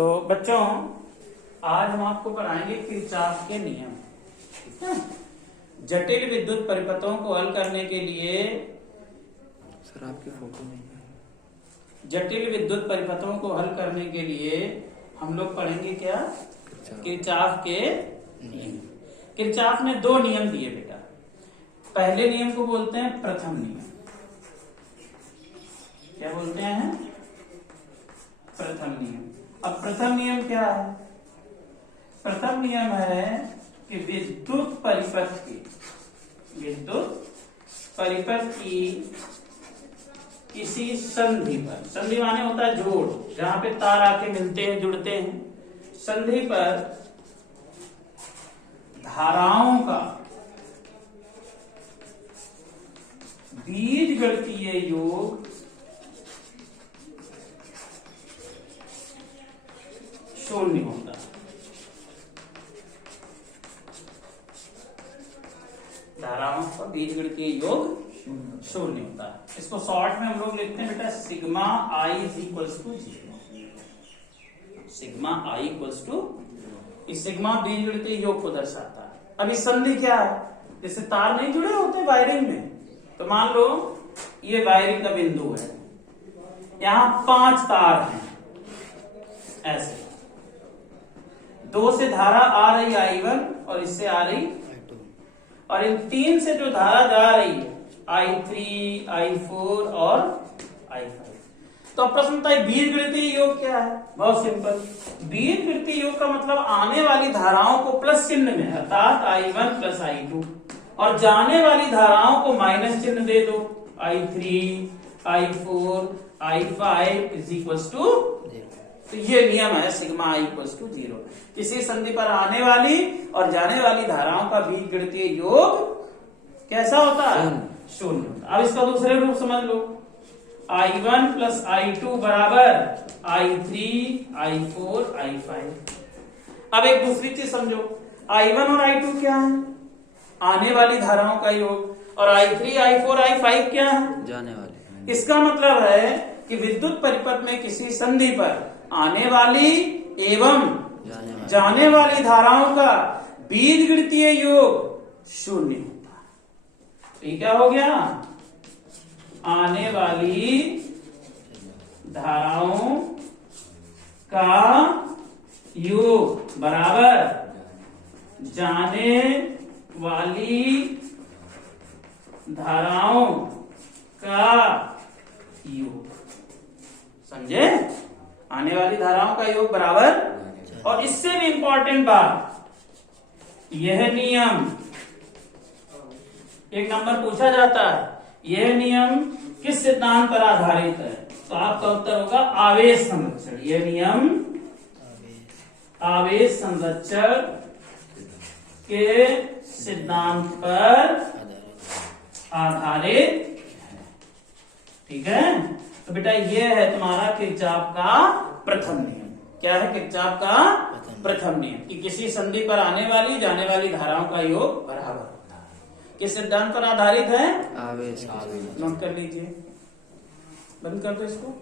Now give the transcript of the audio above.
तो बच्चों आज हम आपको पढ़ाएंगे किरचॉफ के नियम। ठीक है। जटिल विद्युत परिपथों को हल करने के लिए सर आपकी फोटो नहीं है। जटिल विद्युत परिपथों को हल करने के लिए हम लोग पढ़ेंगे क्या? किरचॉफ के नियम। किरचॉफ ने दो नियम दिए बेटा। पहले नियम को बोलते हैं प्रथम नियम। क्या बोलते हैं? प्रथम नियम। अब प्रथम नियम क्या है? प्रथम नियम है कि विद्युत परिपथ की किसी संधि पर, संधि माने होता है जोड़, जहां पे तार आके मिलते हैं, जुड़ते हैं, संधि पर धाराओं का बीजगणितीय योग शून्य होता है। धाराओं का बीजगणितीय योग शून्य होता है। इसको शॉर्ट में हम लोग लिखते हैं बेटा sigma I is equals to 0। Sigma I equals to, इस सिग्मा बीजगणितीय योग को दर्शाता है। अब इस संधि क्या है? जैसे तार नहीं जुड़े होते वायरिंग में, तो मान लो ये वायरिंग का बिंदु है, यहां 5 तार हैं ऐसे, 2 से धारा आ रही I1 और इससे आ रही I2, और इन 3 से जो धारा जा रही है I3, I4 और I5। तो अब प्रश्न था बीजगणितीय योग क्या है? बहुत सिंपल, बीजगणितीय योग का मतलब आने वाली धाराओं को प्लस चिन्ह में, अर्थात I1 प्लस I2, और जाने वाली धाराओं को माइनस चिन्ह दे दो, I3, I4, I5 is equals to 0। तो ये नियम है सिग्मा आई इक्वल्स टू 0। किसी संधि पर आने वाली और जाने वाली धाराओं का बीजगणितीय योग कैसा होता है? शून्य होता है। अब इसका दूसरे रूप समझ लो, I1 प्लस I2 बराबर I3, I4, I5। अब एक दूसरी चीज समझो, I1 और I2 क्या है? आने वाली धाराओं का योग, और I3, I4, I5 क्या है? जाने वाले। इसका मतलब है कि विद्युत परिपथ में किसी संधि पर आने वाली एवं जाने वाली धाराओं का बीजगणितीय योग शून्य होता है। तो क्या हो गया? आने वाली धाराओं का योग बराबर जाने वाली धाराओं का योग। समझे? आने वाली धाराओं का योग बराबर, और इससे भी इंपॉर्टेंट बात, यह नियम एक नंबर पूछा जाता है, यह नियम किस सिद्धांत पर आधारित है? तो आपका उत्तर होगा आवेश संरक्षण। यह नियम आवेश संरक्षण के सिद्धांत पर आधारित है। ठीक है। तो बेटा ये है तुम्हारा किरचॉफ का प्रथम नियम। क्या है किरचॉफ का प्रथम नियम? कि किसी संधि पर आने वाली जाने वाली धाराओं का योग बराबर होता है। किस सिद्धांत पर आधारित है? आवेश। नोट कर लीजिए, बंद कर दो इसको।